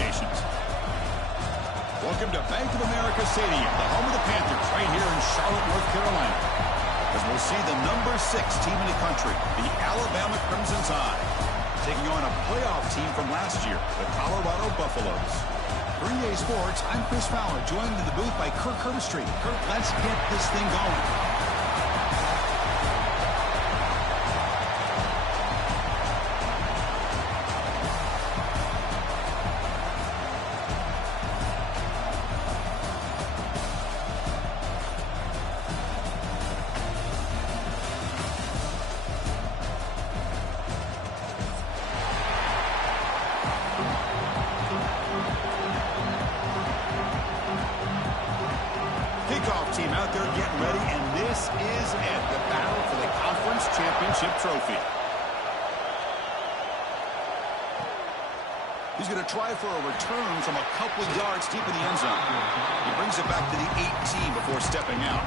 implications. Welcome to Bank of America Stadium, the home of the Panthers, right here in Charlotte, North Carolina. As we'll see the number 6 team in the country, the Alabama Crimson Tide, taking on a playoff team from last year, the Colorado Buffaloes. For EA Sports, I'm Chris Fowler, joined in the booth by Kirk Herbstreit. Kirk, let's get this thing going. Kickoff team out there getting ready, and this is it, the battle for the conference championship trophy. He's going to try for a return from a couple yards deep in the end zone. He brings it back to the 18 before stepping out.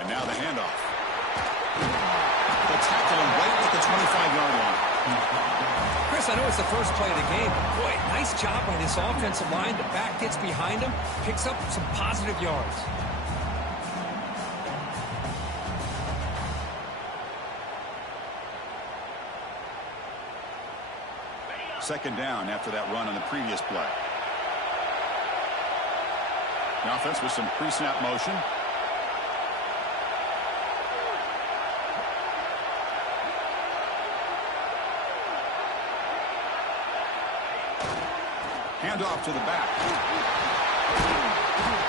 And now the handoff. They'll tackle him right at the 25-yard line. Chris, I know it's the first play of the game, but boy, nice job by this offensive line. The back gets behind him, picks up some positive yards. Second down after that run on the previous play. The offense with some pre-snap motion. Handoff to the back.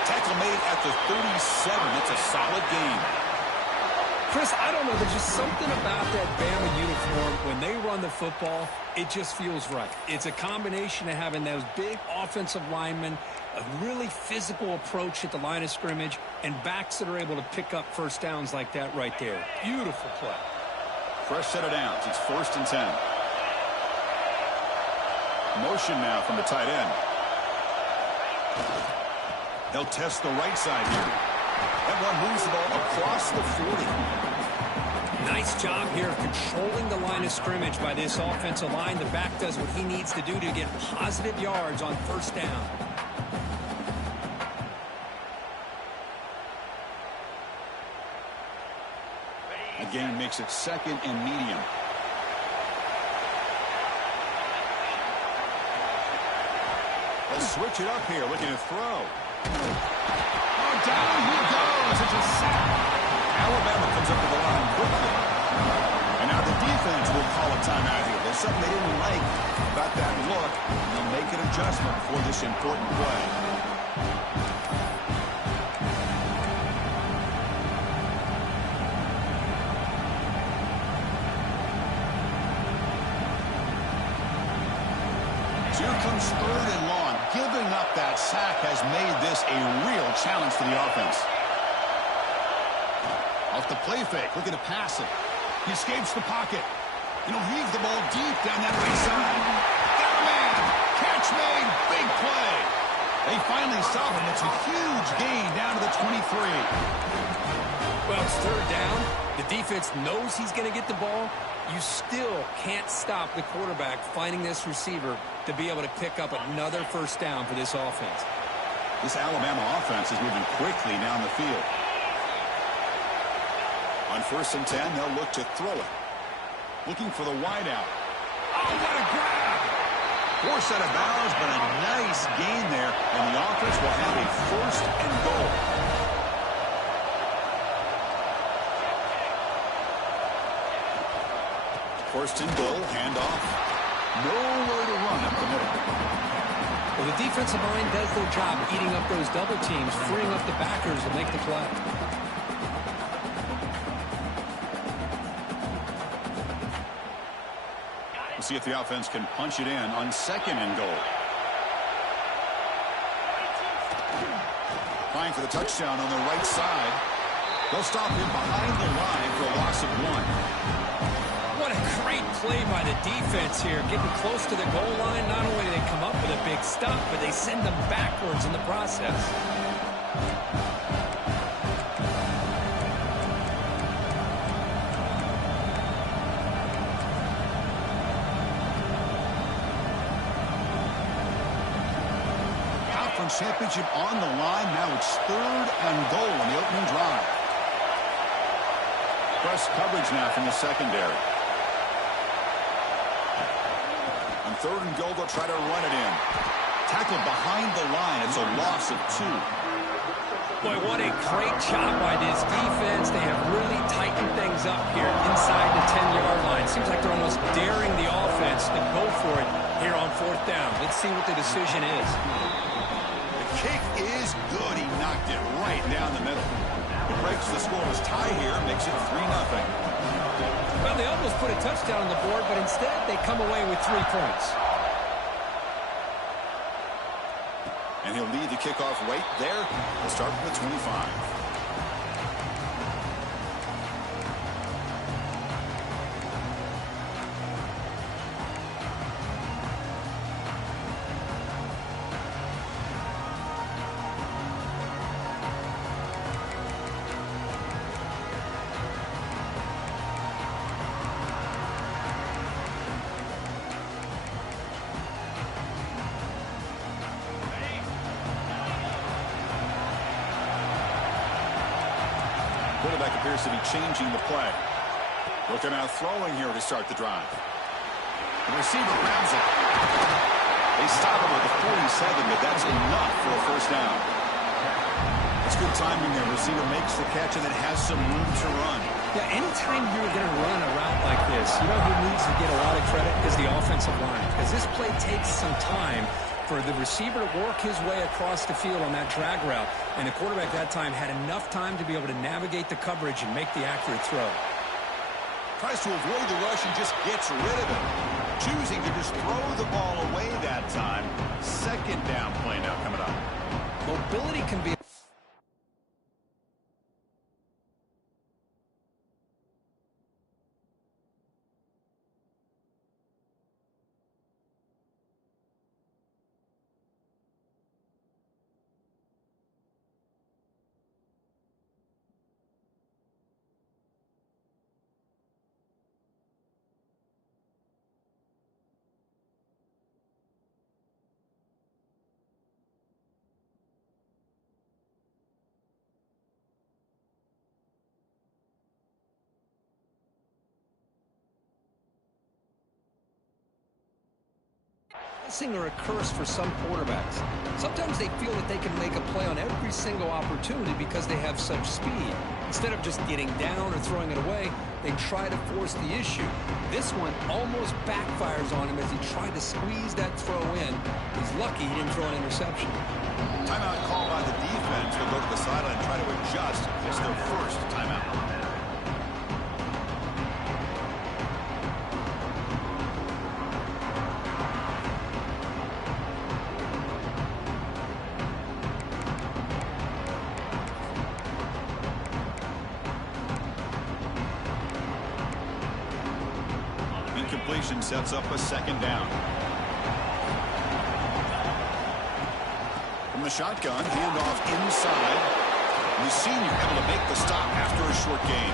Tackle made at the 37. It's a solid gain. Chris, I don't know. There's just something about that Bama uniform. When they run the football, it just feels right. It's a combination of having those big offensive linemen, a really physical approach at the line of scrimmage, and backs that are able to pick up first downs like that right there. Beautiful play. Fresh set of downs. It's 1st and 10. Motion now from the tight end. They'll test the right side here. That one moves the ball across the 40. Nice job here of controlling the line of scrimmage by this offensive line. The back does what he needs to do to get positive yards on first down. Again, makes it 2nd and medium. They'll switch it up here, looking to throw. Oh, down he goes. It's a sack. Alabama comes up to the line quickly. And now the defense will call a timeout here. There's something they didn't like about that look. And they'll make an adjustment for this important play. Here comes 3rd and long. Giving up that sack has made this a real challenge for the offense. Off the play fake, looking to pass it. He escapes the pocket. He'll heave the ball deep down that right side. Got a man. Catch made. Big play. They finally stop him. It's a huge gain down to the 23. Well, it's 3rd down. The defense knows he's going to get the ball. You still can't stop the quarterback finding this receiver to be able to pick up another first down for this offense. This Alabama offense is moving quickly down the field. On 1st and 10, they'll look to throw it. Looking for the wideout. Oh, what a grab! Poor set of bounds, but a nice gain there, and the offense will have a 1st and goal. First and goal, handoff. Nowhere to run up the middle. Well, the defensive line does their job eating up those double teams, freeing up the backers to make the play. We'll see if the offense can punch it in on 2nd and goal. trying for the touchdown on the right side. They'll stop him behind the line for a loss of 1. What a great play by the defense here. Getting close to the goal line, not only do they come up with a big stop, but they send them backwards in the process. Conference championship on the line. Now it's 3rd and goal on the opening drive. Press coverage now from the secondary. On 3rd and goal, they'll try to run it in. Tackled behind the line. It's a loss of 2. Boy, what a great job by this defense. They have really tightened things up here inside the 10-yard line. Seems like they're almost daring the offense to go for it here on 4th down. Let's see what the decision is. The kick is good. He knocked it right down the middle. It breaks the scoreless tie here, makes it 3-0. Well, they almost put a touchdown on the board, but instead they come away with 3 points. And he'll lead the kickoff right there. We'll start from the 25. Quarterback appears to be changing the play. Looking out throwing here to start the drive. The receiver grabs it. They stop him at the 47, but that's enough for a 1st down. It's good timing there. Receiver makes the catch and it has some room to run. Yeah, anytime you're going to run a route like this, you know who needs to get a lot of credit is the offensive line. Because this play takes some time for the receiver to work his way across the field on that drag route. And the quarterback that time had enough time to be able to navigate the coverage and make the accurate throw. Tries to avoid the rush and just gets rid of it. Choosing to just throw the ball away that time. 2nd down play now coming up. Mobility can be... blessing or a curse for some quarterbacks. Sometimes they feel that they can make a play on every single opportunity because they have such speed. Instead of just getting down or throwing it away, they try to force the issue. This one almost backfires on him as he tried to squeeze that throw in. He's lucky he didn't throw an interception. Timeout call by the defense. They'll go to the sideline and try to adjust. It's their 1st timeout. Incompletion sets up a 2nd down. From the shotgun, handoff inside. The senior able to make the stop after a short gain.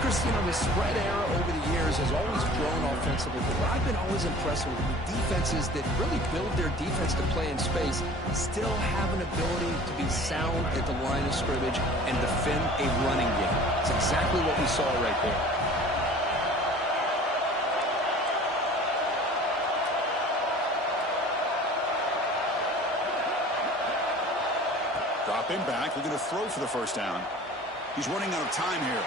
Chris, you know, the spread era over the years has always grown offensively, but what I've been always impressed with defenses that really build their defense to play in space still have an ability to be sound at the line of scrimmage and defend a running game. It's exactly what we saw right there. Drop him back, looking to throw for the 1st down. He's running out of time here.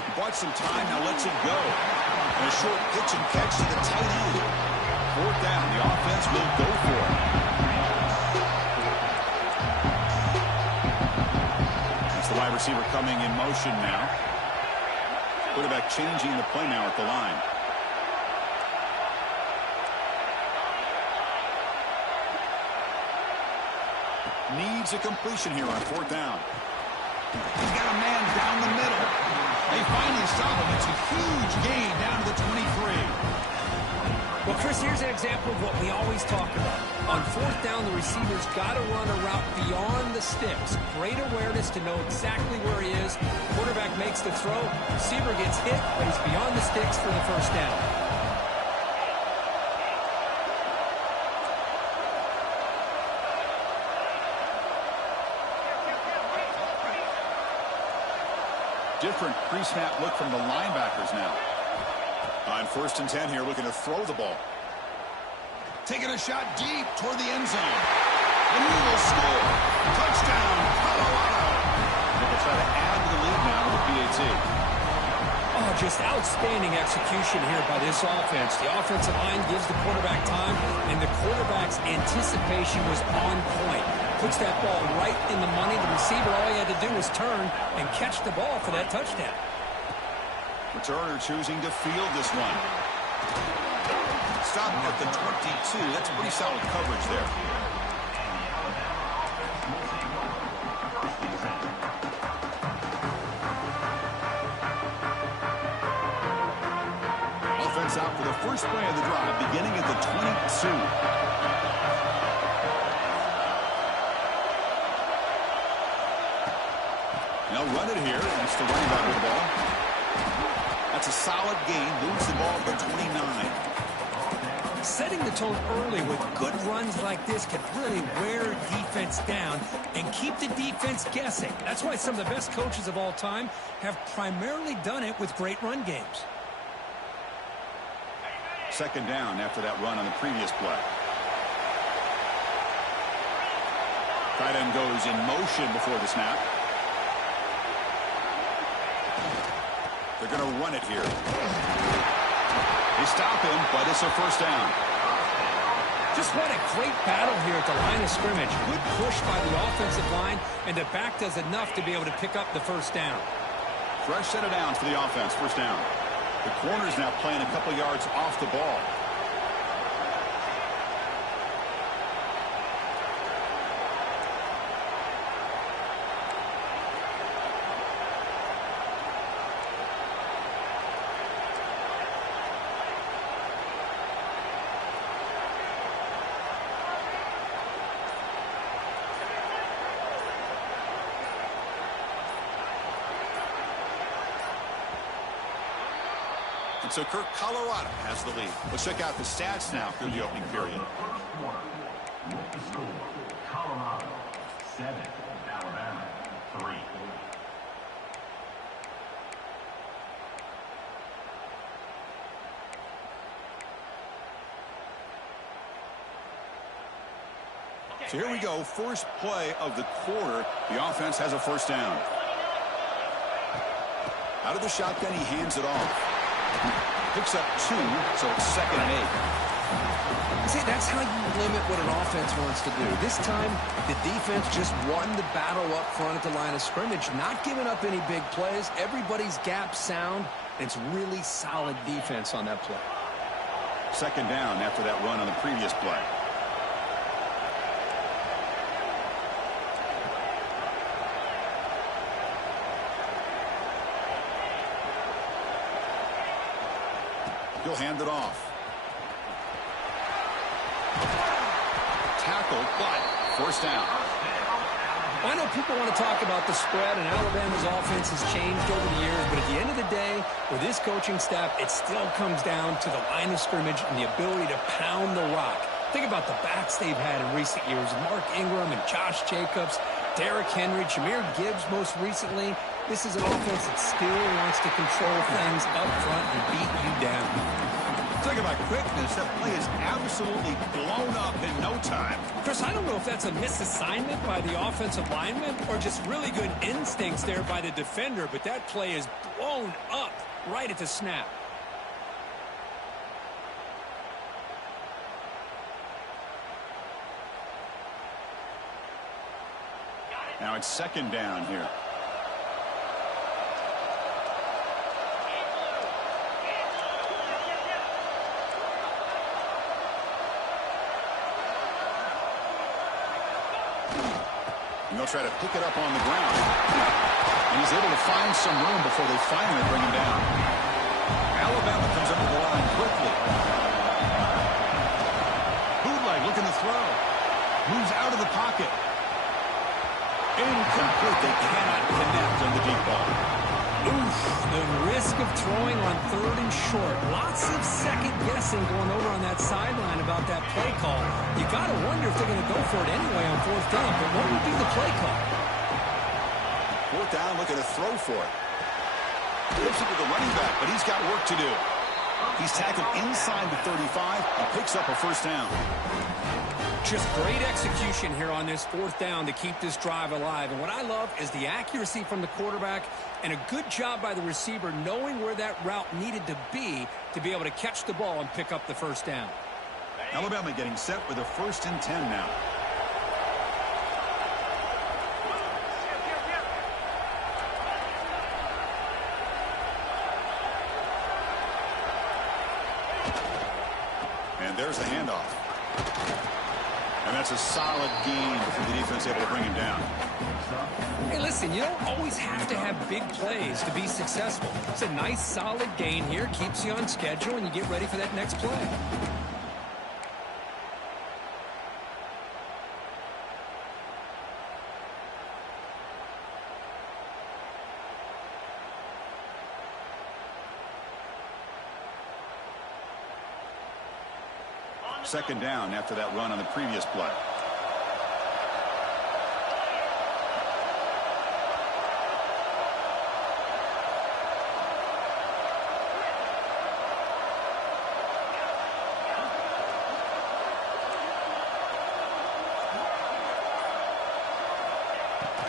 He bought some time, now lets it go. And a short pitch and catch to the tight end. 4th down, the offense will go for it. It's the wide receiver coming in motion now. Quarterback changing the play now at the line. Needs a completion here on 4th down. He's got a man down the middle. They finally stop him. It's a huge gain down to the 23. Well, Chris, here's an example of what we always talk about. On 4th down, the receiver's got to run a route beyond the sticks. Great awareness to know exactly where he is. Quarterback makes the throw. Receiver gets hit, but he's beyond the sticks for the first down. Different pre-snap look from the linebackers now. On 1st and 10 here, looking to throw the ball. Taking a shot deep toward the end zone. And he will score. Touchdown, Colorado. They will try to add to the lead now with the PAT. Oh, just outstanding execution here by this offense. The offensive line gives the quarterback time, and the quarterback's anticipation was on point. Puts that ball right in the money. The receiver, all he had to do was turn and catch the ball for that touchdown. Returner choosing to field this one. Stop at the 22. That's pretty solid coverage there. Offense out for the first play of the drive, beginning at the 22. They'll run it here. That's the running back with the ball. That's a solid gain. Moves the ball to the 29. Setting the tone early with good runs like this can really wear defense down and keep the defense guessing. That's why some of the best coaches of all time have primarily done it with great run games. 2nd down after that run on the previous play. Tight end goes in motion before the snap. They're going to run it here. They stop him, but it's a 1st down. Just what a great battle here at the line of scrimmage. Good push by the offensive line, and the back does enough to be able to pick up the 1st down. Fresh set of downs for the offense. 1st down. The corner's now playing a couple yards off the ball. And so Colorado has the lead. Let's check out the stats now through the opening period. Colorado 7, Alabama 3. So here we go. First play of the quarter. The offense has a 1st down. Out of the shotgun, he hands it off. Picks up 2, so it's 2nd and 8. See, that's how you limit what an offense wants to do. This time, the defense just won the battle up front at the line of scrimmage, not giving up any big plays. Everybody's gap sound. It's really solid defense on that play. 2nd down after that run on the previous play. He'll hand it off. Tackle, but 1st down. I know people want to talk about the spread, and Alabama's offense has changed over the years, but at the end of the day, with this coaching staff, it still comes down to the line of scrimmage and the ability to pound the rock. Think about the backs they've had in recent years. Mark Ingram and Josh Jacobs, Derrick Henry, Jahmyr Gibbs most recently. This is an offense that still wants to control things up front and beat you down. Talk about quickness. That play is absolutely blown up in no time. Chris, I don't know if that's a misassignment by the offensive lineman or just really good instincts there by the defender, but that play is blown up right at the snap. Now it's 2nd down here. try to pick it up on the ground. And he's able to find some room before they finally bring him down. Alabama comes up with the line quickly. Bootleg looking to throw. Moves out of the pocket. Incomplete. They cannot connect on the deep ball. Oof, the risk of throwing on 3rd and short. Lots of second guessing going over on that sideline about that play call. You got to wonder if they're going to go for it anyway on 4th down. But what would be the play call? 4th down, looking to throw for it. Gives it to the running back, but he's got work to do. He's tackled inside the 35 and picks up a 1st down. Just great execution here on this 4th down to keep this drive alive. And what I love is the accuracy from the quarterback and a good job by the receiver knowing where that route needed to be able to catch the ball and pick up the 1st down. Alabama getting set with a 1st and 10 now. And there's a handoff. And that's a solid gain for the defense able to bring him down. Hey, listen, you don't always have to have big plays to be successful. It's a nice, solid gain here. Keeps you on schedule, and you get ready for that next play. Second down after that run on the previous play.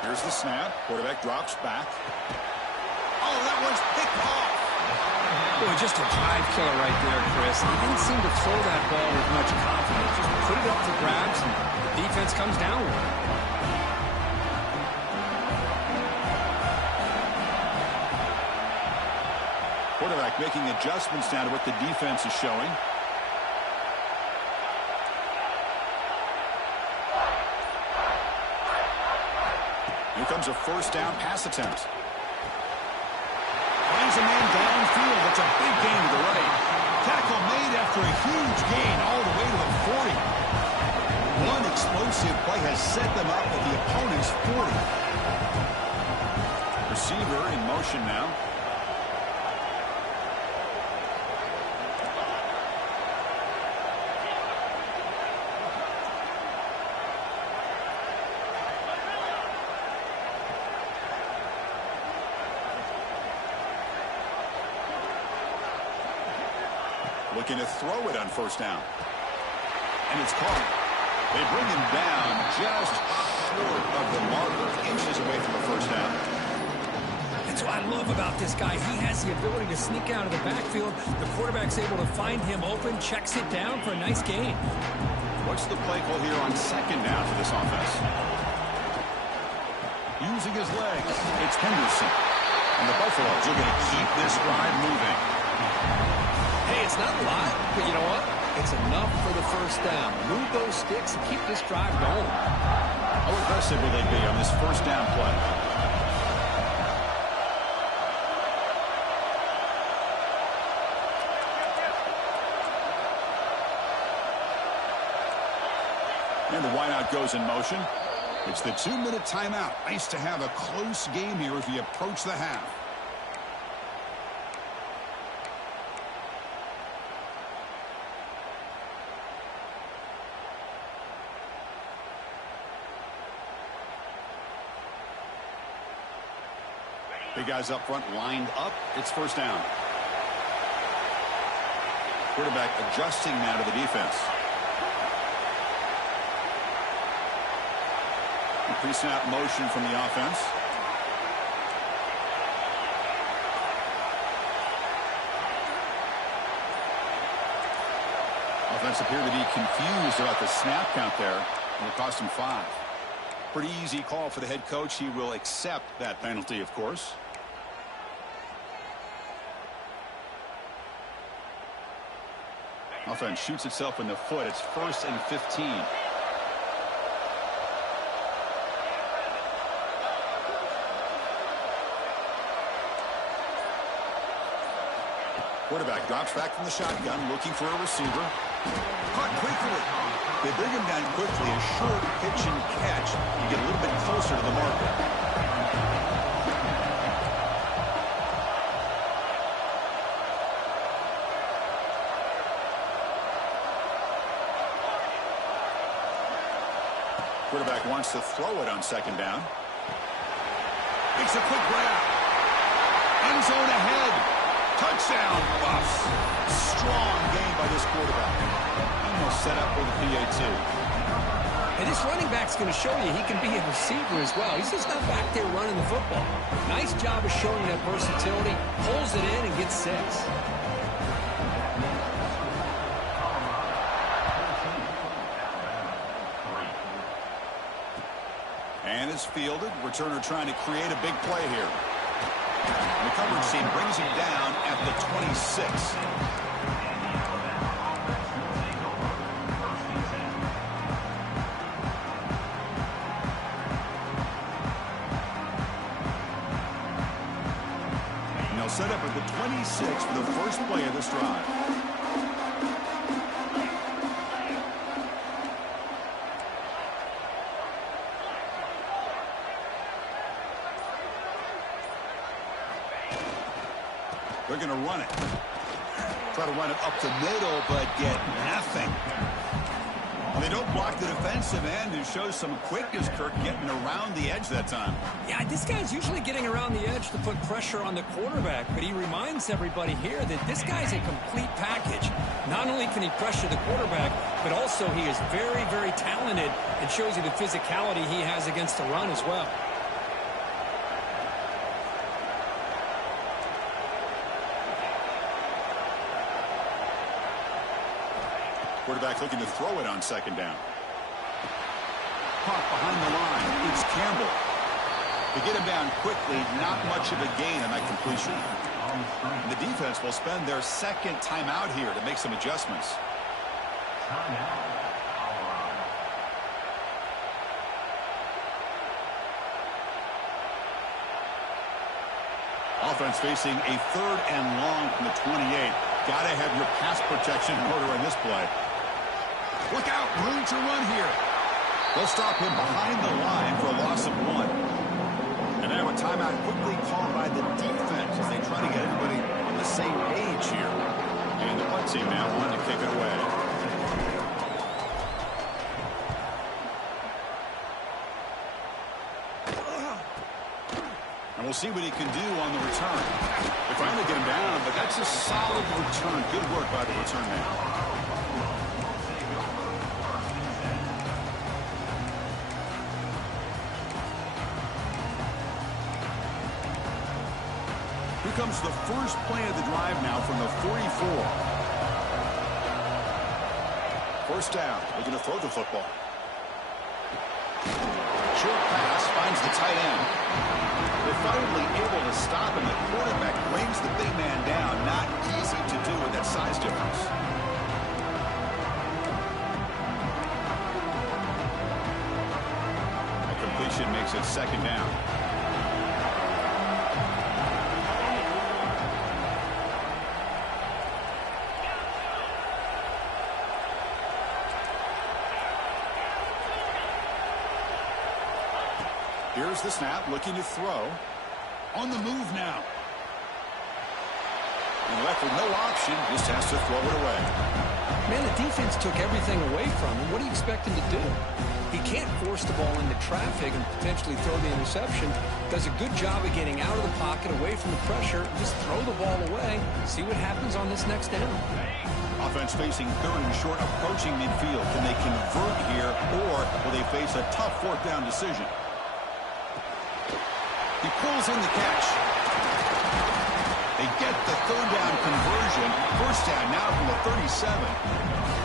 Here's the snap. Quarterback drops back. Oh, that one's picked off. Boy, just a drive killer right there, Chris. He didn't seem to throw that ball with much confidence. Just put it up for grabs, and the defense comes down with it. Quarterback making adjustments now to what the defense is showing. Here comes a 1st down pass attempt. Finds a man downfield. That's a big gain to the right. Tackle made after a huge gain all the way to the 40. One explosive play has set them up at the opponent's 40. Receiver in motion now. Looking to throw it on 1st down. And it's caught. They bring him down just short of the marker, inches away from the 1st down. That's what I love about this guy. He has the ability to sneak out of the backfield. The quarterback's able to find him open, checks it down for a nice gain. What's the play call here on 2nd down for this offense? Using his legs, it's Henderson. And the Buffaloes are going to keep this drive moving. Hey, it's not a lot, but you know what? It's enough for the 1st down. Move those sticks and keep this drive going. How aggressive will they be on this 1st down play? And the wideout goes in motion. It's the 2-minute timeout. Nice to have a close game here as we approach the half. Big guys up front lined up. It's 1st down. Quarterback adjusting now to the defense. Pre-snap motion from the offense. Offense appeared to be confused about the snap count there, and it cost him 5. Pretty easy call for the head coach. He will accept that penalty, of course. Offense shoots itself in the foot. It's 1st and 15. Quarterback drops back from the shotgun, looking for a receiver. Caught quickly. They bring him down quickly. A short pitch and catch. You get a little bit closer to the marker. Quarterback wants to throw it on second down. Makes a quick grab. End zone ahead. Touchdown, Buffs. Strong game by this quarterback. Almost set up for the PAT. And this running back's going to show you he can be a receiver as well. He's just not back there running the football. Nice job of showing that versatility. Pulls it in and gets 6. And it's fielded. Returner trying to create a big play here. And the coverage team brings him down at the 26. And they'll set up at the 26 for the first play of this drive. They're going to run it. Try to run it up the middle, but get nothing. They don't block the defensive end and shows some quickness, Kirk, getting around the edge that time. Yeah, this guy's usually getting around the edge to put pressure on the quarterback, but he reminds everybody here that this guy's a complete package. Not only can he pressure the quarterback, but also he is very, very talented and shows you the physicality he has against the run as well. Quarterback looking to throw it on second down. Caught behind the line. It's Campbell. To get him down quickly, not much of a gain on that completion. And the defense will spend their second timeout here to make some adjustments. Offense facing a 3rd and long from the 28. Got to have your pass protection in order on this play. Look out, room to run here. They'll stop him behind the line for a loss of 1. And now a timeout quickly called by the defense as they try to get everybody on the same page here. And the punt team now on to kick it away. And we'll see what he can do on the return. They finally get him down, but that's a solid return. Good work by the return man. Here comes the first play of the drive now from the 44. First down, looking to throw the football. Short pass finds the tight end. They're finally able to stop him. The quarterback brings the big man down. Not easy to do with that size difference. A completion makes it second down. Here's the snap, looking to throw. On the move now. And left with no option, just has to throw it away. Man, the defense took everything away from him. What do you expect him to do? He can't force the ball into traffic and potentially throw the interception. Does a good job of getting out of the pocket, away from the pressure. Just throw the ball away. See what happens on this next down. Offense facing 3rd and short, approaching midfield. Can they convert here, or will they face a tough 4th down decision? He pulls in the catch. They get the 3rd down conversion. First down now from the 37.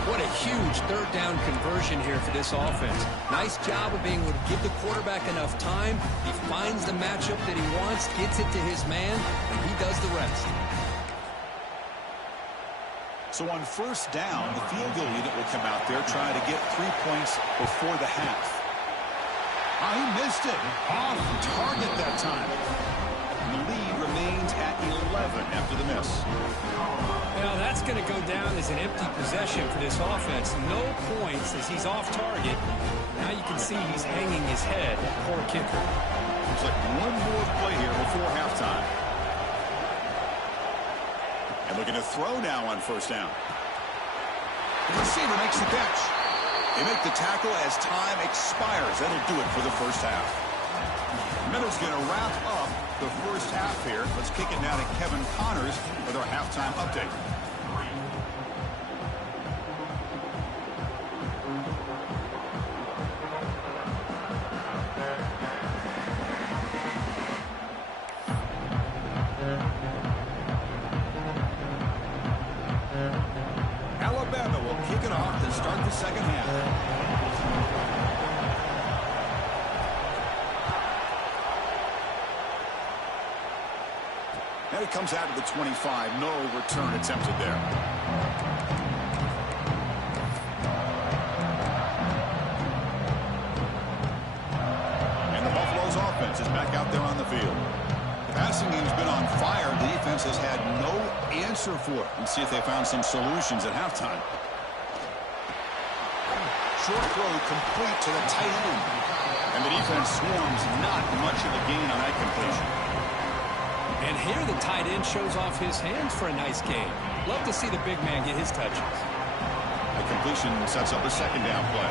What a huge 3rd down conversion here for this offense. Nice job of being able to give the quarterback enough time. He finds the matchup that he wants, gets it to his man, and he does the rest. So on first down, the field goal unit will come out there trying to get 3 points before the half. He missed it. Off target that time. And the lead remains at 11. 11 after the miss. Well, that's going to go down as an empty possession for this offense. No points as he's off target. Now you can see he's hanging his head. Poor kicker. Looks like one more play here before halftime. And looking to throw now on first down. The receiver makes the catch. They make the tackle as time expires. That'll do it for the first half. Middle's going to wrap up the first half here. Let's kick it now to Kevin Connors with our halftime update. Alabama will kick it off to start the second half. And it comes out to the 25. No return attempted there. And the Buffalo's offense is back out there on the field. The passing game's been on fire. The defense has had no answer for it. Let's see if they found some solutions at halftime. Short throw complete to the tight end. And the defense swarms not much of a gain on that completion. And here the tight end shows off his hands for a nice game. Love to see the big man get his touches. The completion sets up a second down play.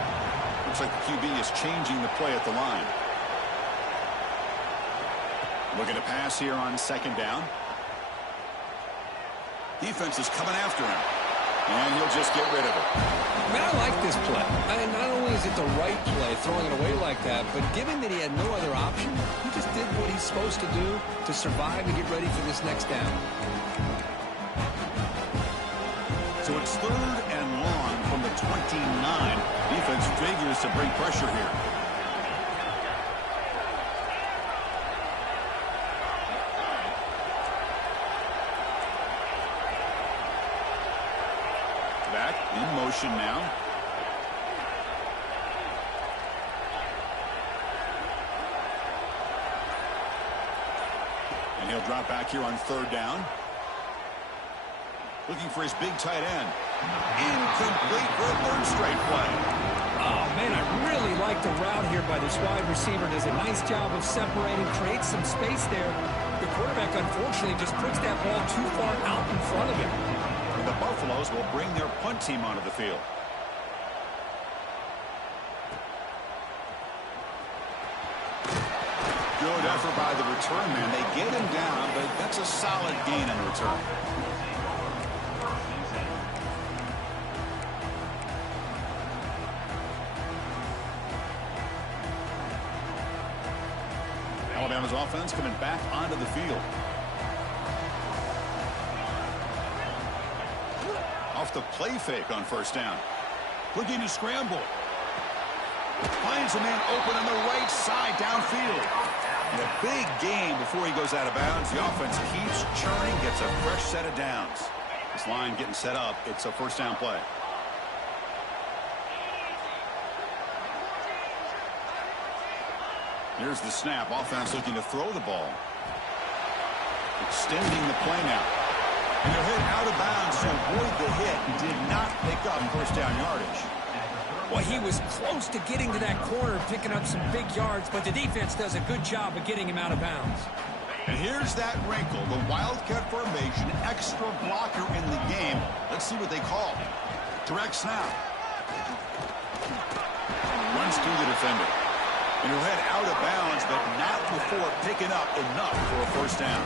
Looks like the QB is changing the play at the line. Looking to pass here on second down. Defense is coming after him. And he'll just get rid of it. Man, I like this play. Not only is it the right play, throwing it away like that, but given that he had no other option, he just did what he's supposed to do to survive and get ready for this next down. So it's third and long from the 29. Defense figures to bring pressure here. Back in motion now. And he'll drop back here on third down. Looking for his big tight end. Incomplete for a third straight play. Oh, man, I really like the route here by this wide receiver. Does a nice job of separating, creates some space there. The quarterback, unfortunately, just puts that ball too far out in front of him. And the Buffaloes will bring their punt team onto the field. Good effort by the return man. They get him down, but that's a solid gain in return. Alabama's offense coming back onto the field. Off the play fake on first down. Looking to scramble. Finds a man open on the right side downfield. And a big gain before he goes out of bounds. The offense keeps churning, gets a fresh set of downs. This line getting set up. It's a first down play. Here's the snap. Offense looking to throw the ball. Extending the play now. And they're hit out of bounds to avoid the hit. Did not pick up first down yardage. Well, he was close to getting to that corner, picking up some big yards, but the defense does a good job of getting him out of bounds. And here's that wrinkle. The Wildcat formation, extra blocker in the game. Let's see what they call. Direct snap. Runs through the defender. And he'll head out of bounds, but not before picking up enough for a first down.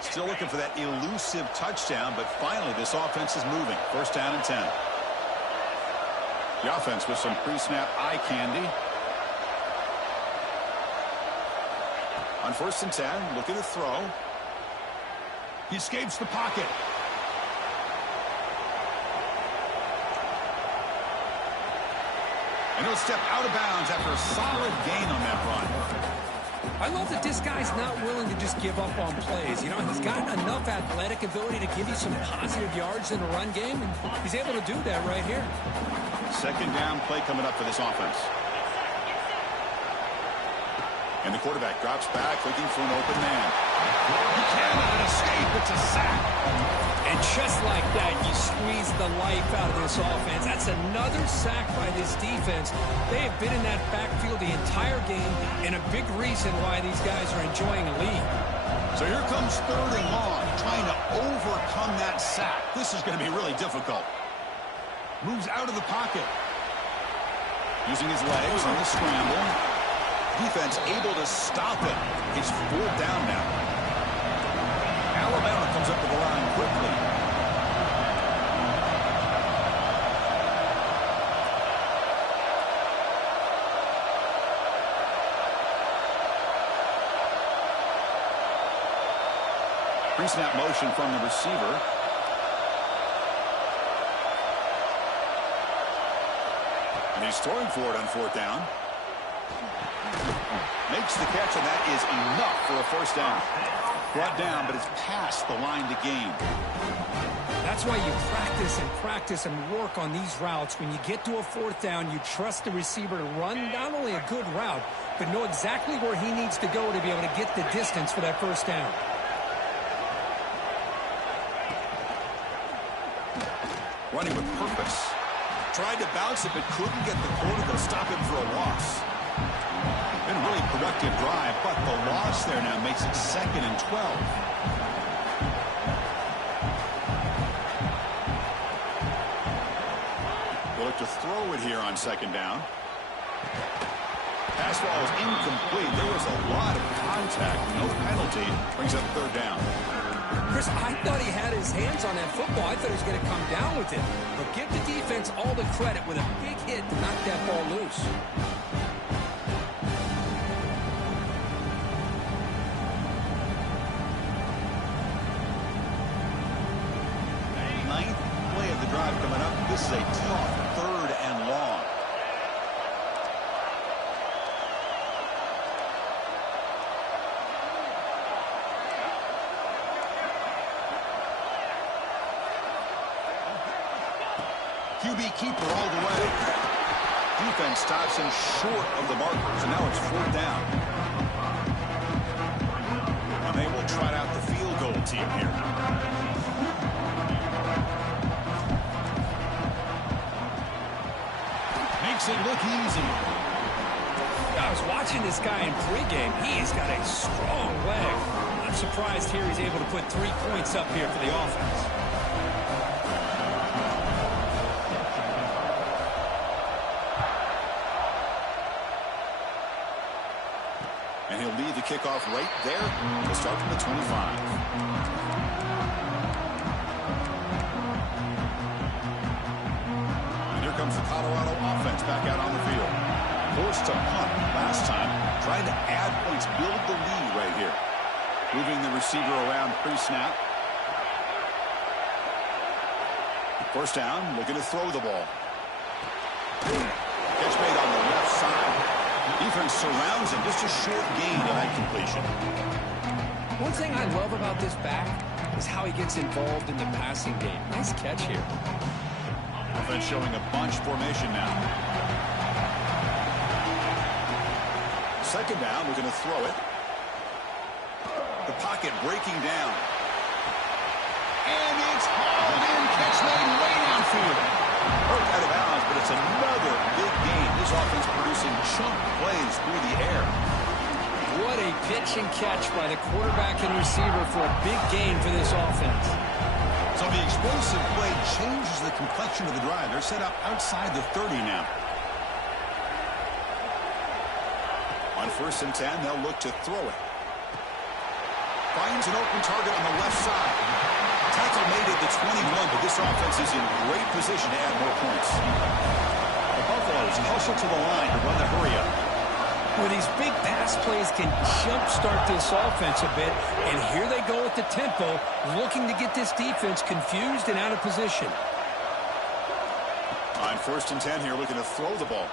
Still looking for that elusive touchdown, but finally this offense is moving. First down and 10. The offense with some pre-snap eye candy. On first and 10, looking to throw. He escapes the pocket. And he'll step out of bounds after a solid gain on that run. I love that this guy's not willing to just give up on plays. You know, he's got enough athletic ability to give you some positive yards in the run game, and he's able to do that right here. Second down play coming up for this offense. And the quarterback drops back, looking for an open man. He cannot escape. It's a sack. And just like that, you squeeze the life out of this offense. That's another sack by this defense. They have been in that backfield the entire game, and a big reason why these guys are enjoying a lead. So here comes 3rd and long, trying to overcome that sack. This is going to be really difficult. Moves out of the pocket. Using his legs on the scramble. Defense able to stop it. It's 4th down now. Alabama comes up to the line quickly. Pre-snap motion from the receiver. And he's throwing for it on 4th down. Makes the catch, and that is enough for a 1st down. Brought down, but it's past the line to gain. That's why you practice and work on these routes. When you get to a 4th down, you trust the receiver to run not only a good route, but know exactly where he needs to go to be able to get the distance for that 1st down. Running with purpose. Tried to bounce it, but couldn't get the quarter to stop him for a loss. Been a really productive drive, but the loss there now makes it 2nd and 12. They'll look to throw it here on 2nd down. Pass ball is incomplete. There was a lot of contact. No penalty. Brings up 3rd down. Chris, I thought he had his hands on that football. I thought he was going to come down with it. But give the defense all the credit with a big hit to knock that ball loose. Drive coming up. This is a tough 3rd and long. QB keeper all the way. Defense stops him short of the markers, and now it's 4th down. And they will trot out the field goal team here. Makes it look easy. I was watching this guy in pregame. He's got a strong leg. I'm surprised here he's able to put 3 points up here for the offense. And he'll lead the kickoff right there. He'll start from the 25. Comes the Colorado offense back out on the field. Forced to punt last time. Trying to add points, build the lead right here. Moving the receiver around pre-snap. 1st down, looking to throw the ball. Catch made on the left side. Defense surrounds him. Just a short gain on that completion. One thing I love about this back is how he gets involved in the passing game. Nice catch here. Offense showing a bunch formation now. 2nd down, we're going to throw it. The pocket breaking down. And it's hauled in. Catch made way downfield. Broke out of bounds, but it's another big gain. This offense producing chunk plays through the air. What a pitch and catch by the quarterback and receiver for a big gain for this offense. So the explosive play changes the complexion of the drive. They're set up outside the 30 now. On 1st and 10, they'll look to throw it. Finds an open target on the left side. Tackle made at the 21, but this offense is in great position to add more points. The Buffaloes hustle to the line to run the hurry-up. Well, these big pass plays can jumpstart this offense a bit, and here they go at the tempo, looking to get this defense confused and out of position. On 1st and 10 here, looking to throw the ball.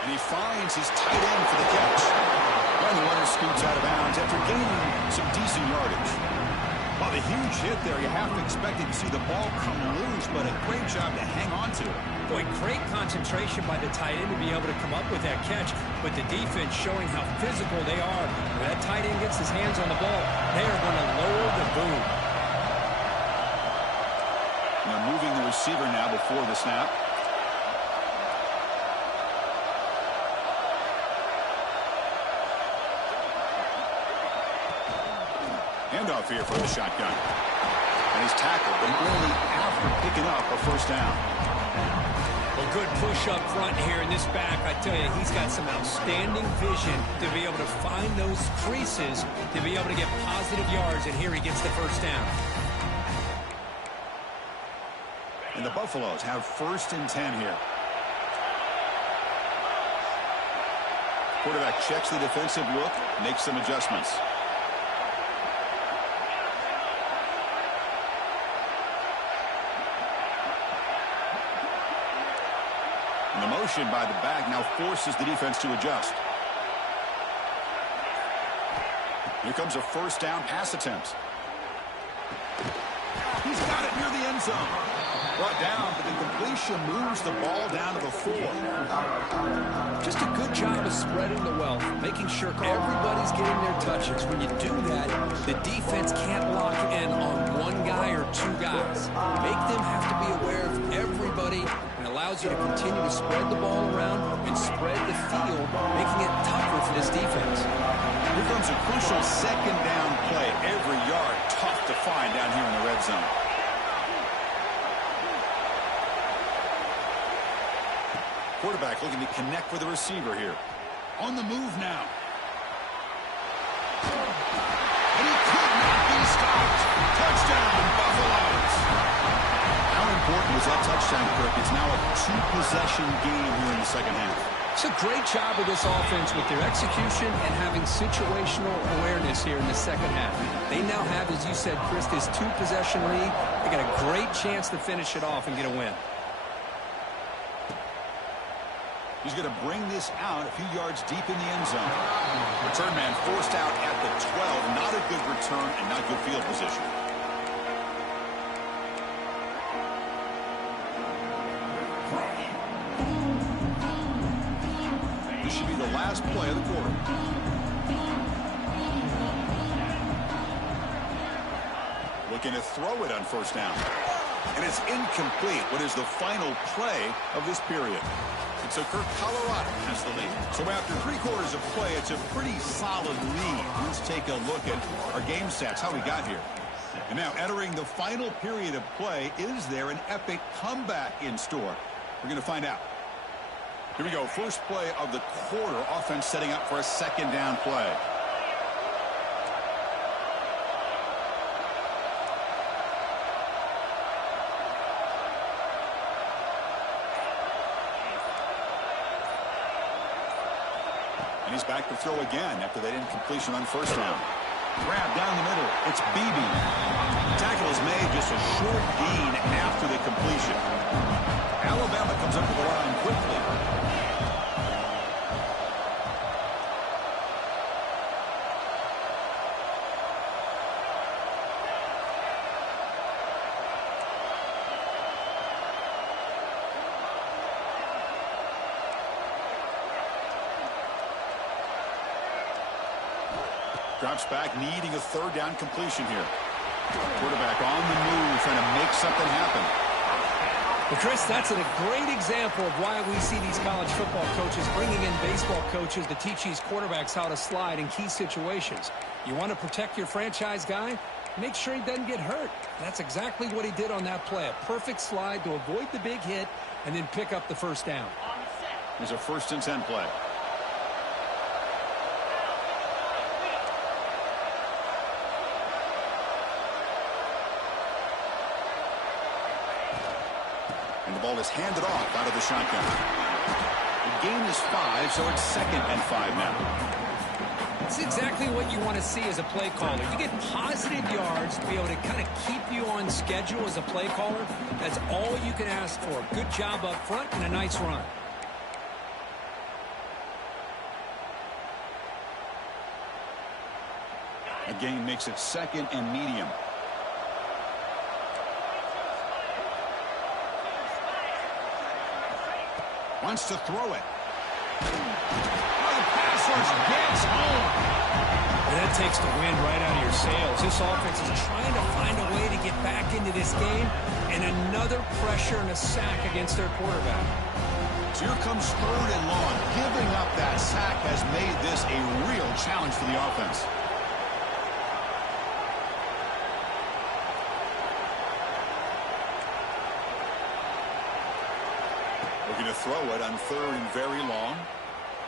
And he finds his tight end for the catch. And the runner scoots out of bounds after gaining some decent yardage. Well, the huge hit there, you have to expect to see the ball come loose, but a great job to hang on to it. Boy, great concentration by the tight end to be able to come up with that catch, but the defense showing how physical they are. When that tight end gets his hands on the ball, they are going to lower the boom. They're moving the receiver now before the snap. Handoff here for the shotgun. And he's tackled, but only after picking up a first down. Well, good push up front here in this back. I tell you, he's got some outstanding vision to be able to find those creases, to be able to get positive yards, and here he gets the first down. And the Buffaloes have 1st and 10 here. Quarterback checks the defensive look, makes some adjustments. And the motion by the back now forces the defense to adjust. Here comes a first down pass attempt. He's got it near the end zone. Brought down, but the completion moves the ball down to the 4. Just a good job of spreading the wealth, making sure everybody's getting their touches. When you do that, the defense can't lock in on one guy or 2 guys. Make them have to be aware of everybody, and allows you to continue to spread the ball around and spread the field, making it tougher for this defense. Here comes a crucial 2nd down play. Every yard tough to find down here in the red zone. Quarterback looking to connect with the receiver here. On the move now. And he could not be stopped. Touchdown, Buffaloes. How important was that touchdown, Kirk? It's now a 2-possession game here in the second half. It's a great job of this offense with their execution and having situational awareness here in the second half. They now have, as you said, Chris, this 2-possession lead. They got a great chance to finish it off and get a win. He's going to bring this out a few yards deep in the end zone. Return man forced out at the 12. Not a good return and not good field position. This should be the last play of the quarter. Looking to throw it on first down. And it's incomplete. What is the final play of this period? And so Kirk, Colorado has the lead. So after 3 quarters of play, it's a pretty solid lead. Let's take a look at our game stats, how we got here. And now entering the final period of play, is there an epic comeback in store? We're going to find out. Here we go. First play of the quarter. Offense setting up for a 2nd down play. And he's back to throw again after that incompletion on first down. Grab down the middle. It's Beebe. Tackle is made, just a short gain after the completion. Alabama comes up to the line quickly. Drops back, needing a 3rd down completion here. Quarterback on the move, trying to make something happen. Well, Chris, that's a great example of why we see these college football coaches bringing in baseball coaches to teach these quarterbacks how to slide in key situations. You want to protect your franchise guy? Make sure he doesn't get hurt. That's exactly what he did on that play. A perfect slide to avoid the big hit and then pick up the first down. There's a 1st and 10 play. And the ball is handed off out of the shotgun. The gain is 5, so it's 2nd and 5 now. That's exactly what you want to see as a play caller. You get positive yards to be able to kind of keep you on schedule as a play caller. That's all you can ask for. Good job up front and a nice run. A gain makes it 2nd and medium. Wants to throw it. Oh, the pass rush gets home. And that takes the wind right out of your sails. This offense is trying to find a way to get back into this game, and another pressure and a sack against their quarterback. So here comes 3rd and long. Giving up that sack has made this a real challenge for the offense. Looking to throw it on 3rd and very long.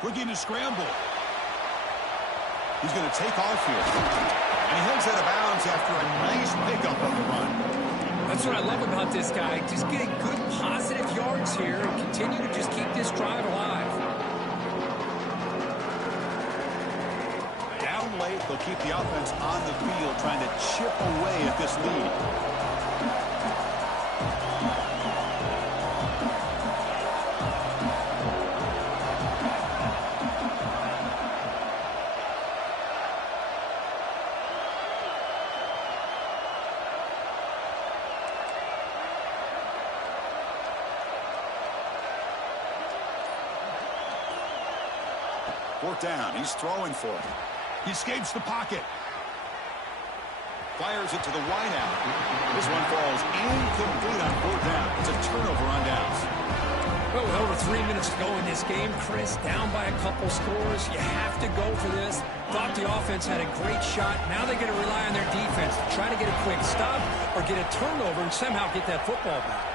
Looking to scramble. He's going to take off here. And he heads out of bounds after a nice pickup on the run. That's what I love about this guy. Just getting good, positive yards here and continue to just keep this drive alive. Down late, they'll keep the offense on the field trying to chip away at this lead. Fourth down. He's throwing for it. He escapes the pocket. Fires it to the wideout. This one falls incomplete on 4th down. It's a turnover on downs. Well, with over 3 minutes to go in this game, Chris, down by a couple scores. You have to go for this. Thought the offense had a great shot. Now they're going to rely on their defense to try to get a quick stop or get a turnover and somehow get that football back.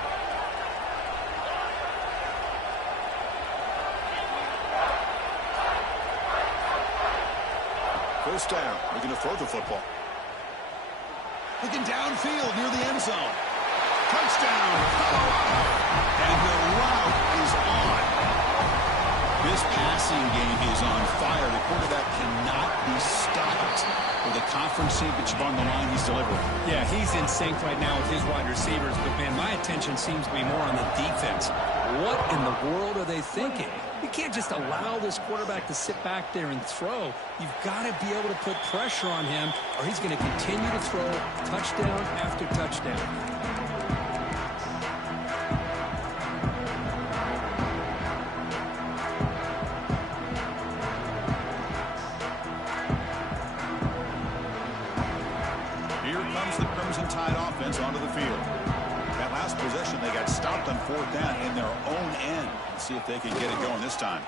First down. Looking to throw the football. Looking downfield near the end zone. Touchdown. And the route is on. This passing game is on fire. The quarterback cannot be stopped. With a conference championship on the line, he's delivering. Yeah, he's in sync right now with his wide receivers. But, man, my attention seems to be more on the defense. What in the world are they thinking? You can't just allow this quarterback to sit back there and throw. You've got to be able to put pressure on him, or he's going to continue to throw touchdown after touchdown. Here comes the Crimson Tide offense onto the field. That last possession, they got stopped on 4th down in their own end. Let's see if they can get it going this time.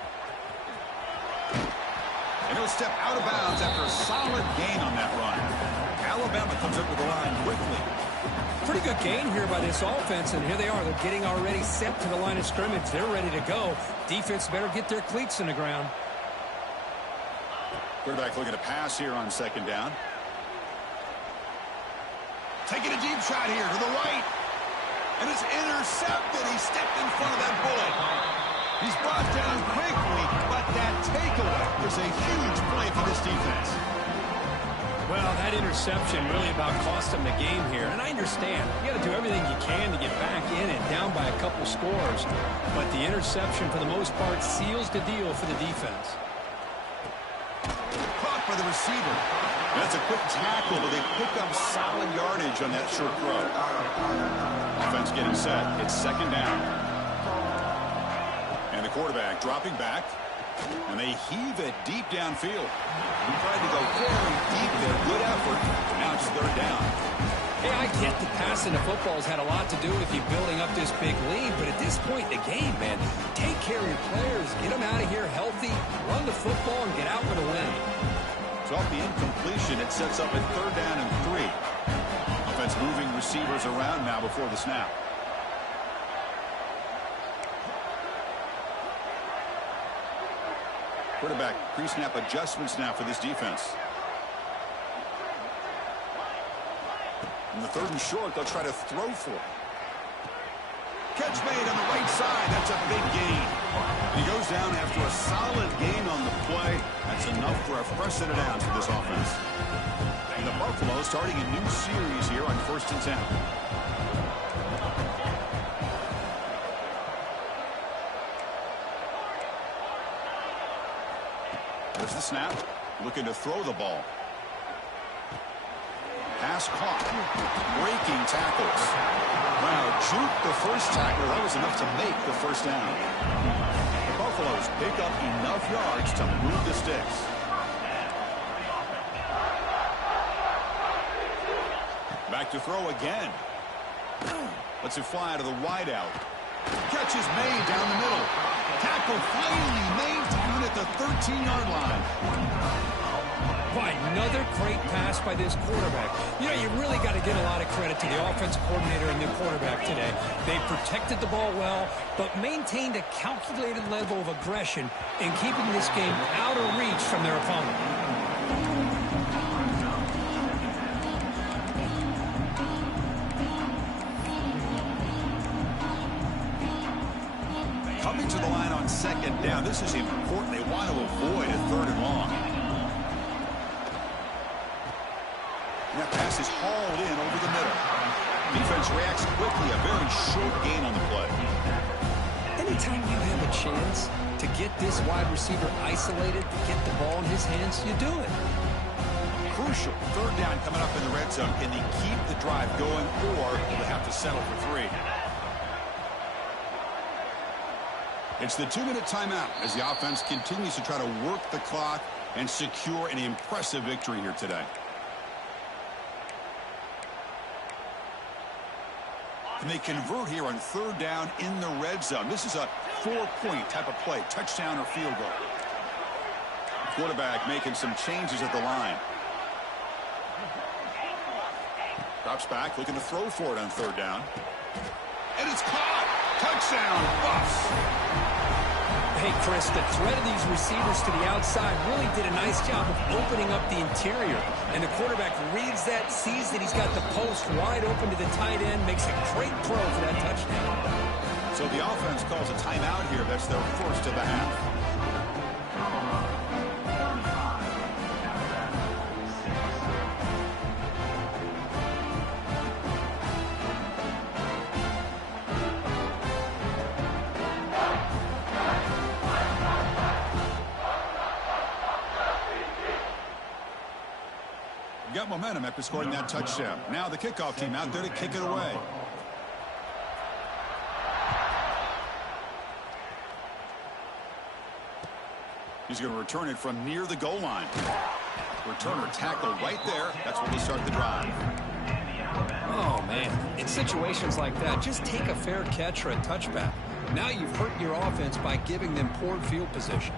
And he'll step out of bounds after a solid gain on that run. Alabama comes up with the line quickly. Pretty good gain here by this offense, and here they are. They're getting already set to the line of scrimmage. They're ready to go. Defense better get their cleats in the ground. Quarterback looking to pass here on 2nd down. Taking a deep shot here to the right. And it's intercepted. He stepped in front of that bullet. He's brought down quickly, but that takeaway is a huge play for this defense. Well, that interception really about cost them the game here. And I understand. You got to do everything you can to get back in and down by a couple scores. But the interception, for the most part, seals the deal for the defense. Caught by the receiver. That's a quick tackle, but they pick up solid yardage on that short throw. Offense getting set. It's 2nd down. And the quarterback dropping back. And they heave it deep downfield. He tried to go very deep there. Good effort. Now it's 3rd down. Hey, I get the passing of football has had a lot to do with you building up this big lead, but at this point in the game, man, take care of your players. Get them out of here healthy, run the football, and get out with a win. So off the incompletion, it sets up at 3rd down and 3. Offense moving receivers around now before the snap. Quarterback pre-snap adjustments now for this defense. In the 3rd and short, they'll try to throw for it. Catch made on the right side. That's a big gain. He goes down after a solid gain on the play. That's enough for a first set of downs for this offense. And the Buffalo starting a new series here on 1st and 10. There's the snap. Looking to throw the ball. Pass caught. Breaking tackles. Wow, juke the first tackle. That was enough to make the 1st down. Buffaloes pick up enough yards to move the sticks. Back to throw again. Lets it fly to the wideout. Catch is made down the middle. Tackle finally made down at the 13-yard line. Right, another great pass by this quarterback. You know, you really got to give a lot of credit to the offensive coordinator and the quarterback today. They protected the ball well, but maintained a calculated level of aggression in keeping this game out of reach from their opponent. Coming to the line on second down. This is important. They want to avoid a 3rd and long. And that pass is hauled in over the middle. Defense reacts quickly. A very short gain on the play. Anytime you have a chance to get this wide receiver isolated, get the ball in his hands, you do it. Crucial 3rd down coming up in the red zone. Can they keep the drive going, or will they have to settle for 3? It's the 2-minute timeout as the offense continues to try to work the clock and secure an impressive victory here today. And they convert here on 3rd down in the red zone. This is a 4-point type of play, touchdown or field goal. Quarterback making some changes at the line. Drops back, looking to throw for it on 3rd down. And it's caught. Touchdown, Buffs. Hey, Chris, the threat of these receivers to the outside really did a nice job of opening up the interior. And the quarterback reads that, sees that he's got the post wide open to the tight end, makes a great throw for that touchdown. So the offense calls a timeout here. That's their first of the half. Got momentum after scoring that touchdown. Now the kickoff team out there to kick it away. He's going to return it from near the goal line. Returner tackle right there. That's where we start the drive. Oh, man. In situations like that, just take a fair catch or a touchback. Now you've hurt your offense by giving them poor field position.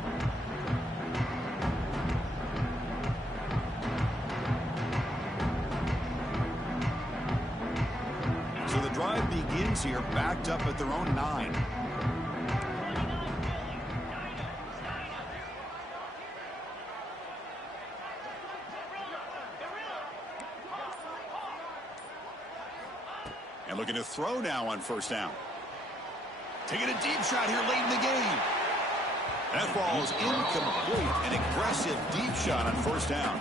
So the drive begins here, backed up at their own 9. And looking to throw now on 1st down. Taking a deep shot here late in the game. That ball is incomplete. An aggressive deep shot on 1st down.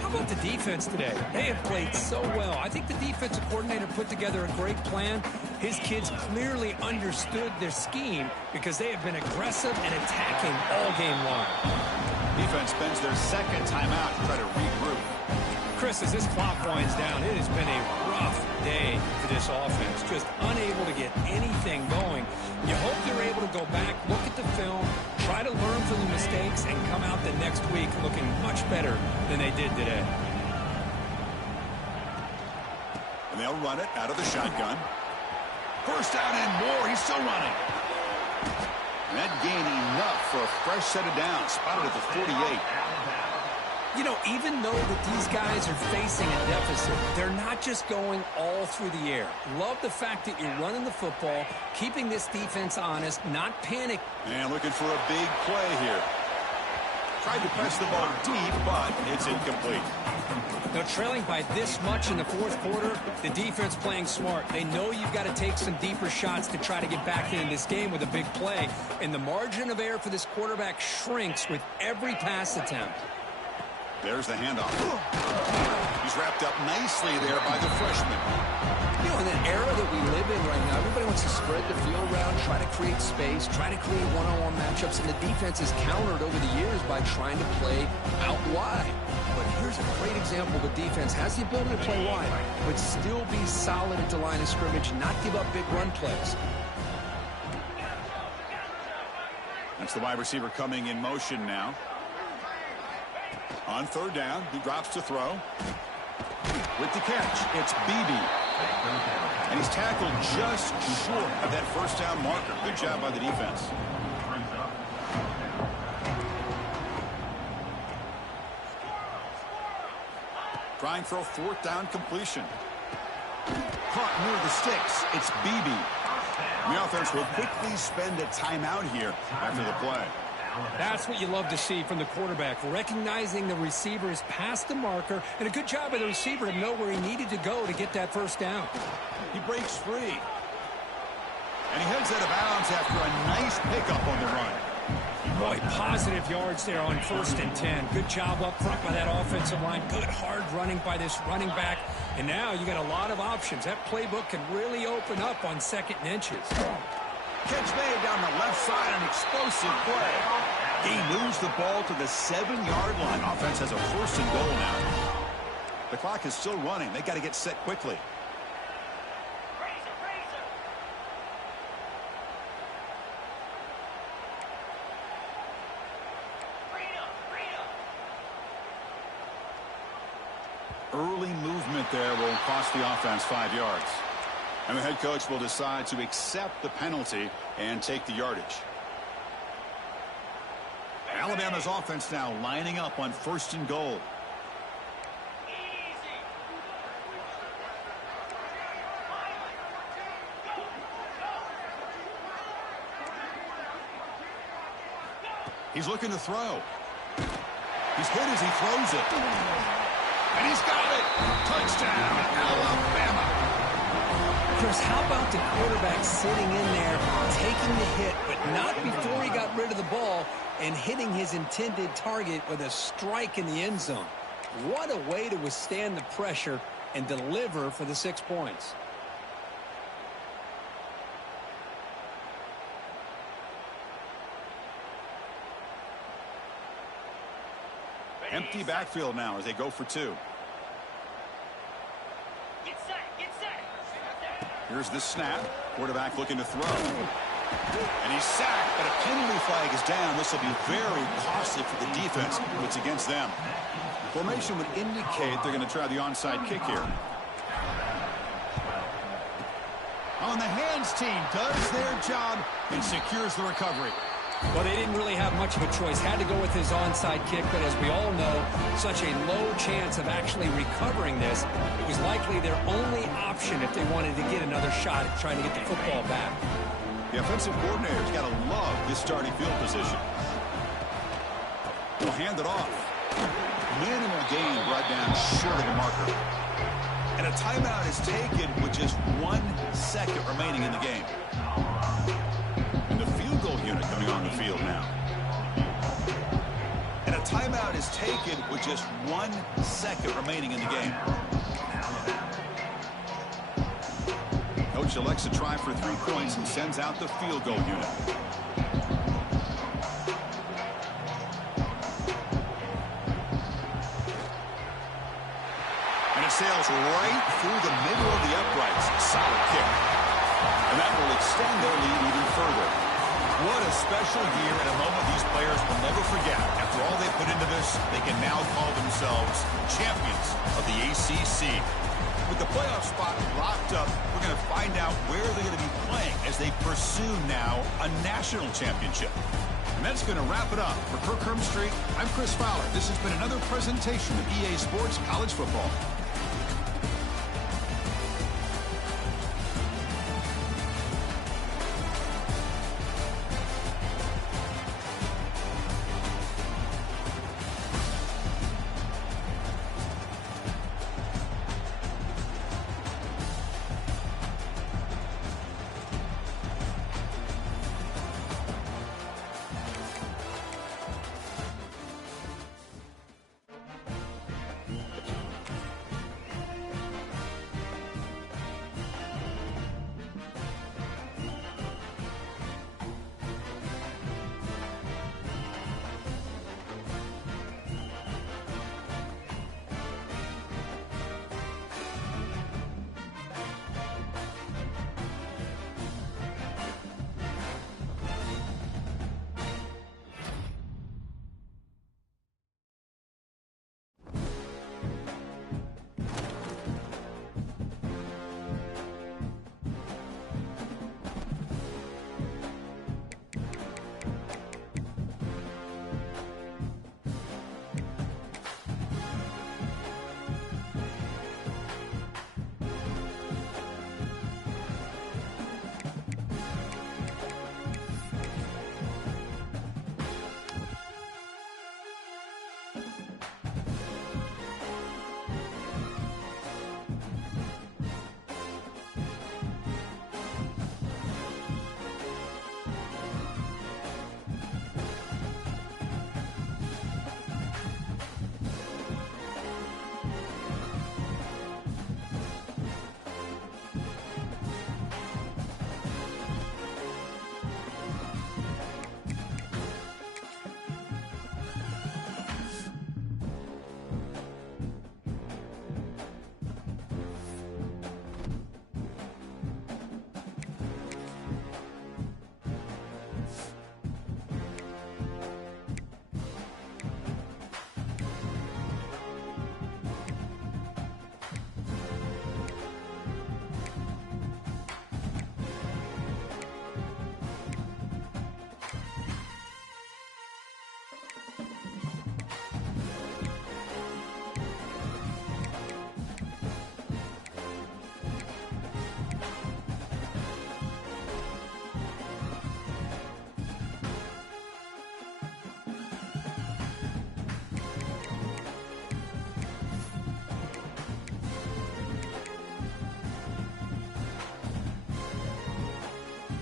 How about the defense today? They have played so well. I think the defensive coordinator put together a great plan. His kids clearly understood their scheme because they have been aggressive and attacking all game long. Defense spends their 2nd timeout to try to regroup. Chris, as this clock winds down, it has been a rough day for this offense. Just unable to get anything going. You hope they're able to go back, look at the film, try to learn from the mistakes, and come out the next week looking much better than they did today. And they'll run it out of the shotgun. 1st down and more. He's still running. And that gain enough for a fresh set of downs. Spotted at the 48. You know, even though that these guys are facing a deficit, they're not just going all through the air. Love the fact that you're running the football, keeping this defense honest, not panic. And looking for a big play here. Tried to press the ball deep, but it's incomplete. Now, trailing by this much in the 4th quarter, the defense playing smart. They know you've got to take some deeper shots to try to get back into this game with a big play. And the margin of error for this quarterback shrinks with every pass attempt. There's the handoff. He's wrapped up nicely there by the freshman. You know, in the era that we live in right now, everybody wants to spread the field around, try to create space, try to create one-on-one matchups, and the defense is countered over the years by trying to play out wide. But here's a great example. The defense has the ability to play wide, but still be solid at the line of scrimmage, not give up big run plays. That's the wide receiver coming in motion now. On third down, he drops to throw. With the catch, it's Beebe. And he's tackled just short of that first down marker. Good job by the defense. Trying for a fourth down completion. Caught near the sticks. It's Beebe. The offense will quickly spend a timeout here after the play. That's what you love to see from the quarterback, recognizing the receiver is past the marker, and a good job by the receiver to know where he needed to go to get that first down. He breaks free. And he heads out of bounds after a nice pickup on the run. Boy, positive yards there on 1st and 10. Good job up front by that offensive line. Good hard running by this running back. And now you got a lot of options. That playbook can really open up on 2nd and inches. Catch made down the left side, an explosive play. He moves the ball to the 7-yard line. Offense has a 1st and goal now. The clock is still running. They got to get set quickly. Early movement there will cost the offense 5 yards. And the head coach will decide to accept the penalty and take the yardage. Alabama's offense now lining up on 1st and goal. He's looking to throw. He's hit as he throws it. And he's got it. Touchdown, Alabama. Chris, how about the quarterback sitting in there, taking the hit, but not before he got rid of the ball and hitting his intended target with a strike in the end zone? What a way to withstand the pressure and deliver for the 6 points. Empty backfield now as they go for 2. Here's the snap. Quarterback looking to throw. And he's sacked, but a penalty flag is down. This will be very costly for the defense. It's against them. Formation would indicate they're going to try the onside kick here. On the hands team does their job and secures the recovery. Well, they didn't really have much of a choice. Had to go with his onside kick, but as we all know, such a low chance of actually recovering this. It was likely their only option if they wanted to get another shot at trying to get the football back. The offensive coordinator's got to love this starting field position. He'll hand it off. Minimal gain brought down short of the marker. And a timeout is taken with just 1 second remaining in the game. And the field goal unit coming on the field now. And a timeout is taken with just 1 second remaining in the game. Coach elects to try for 3 points and sends out the field goal unit. And it sails right through the middle of the uprights. Solid kick. And that will extend their lead even further. What a special year and a moment these players will never forget. After all they put into this, they can now call themselves champions of the ACC. With the playoff spot locked up, we're going to find out where they're going to be playing as they pursue now a national championship. And that's going to wrap it up. For Kirk Street, I'm Chris Fowler. This has been another presentation of EA Sports College Football.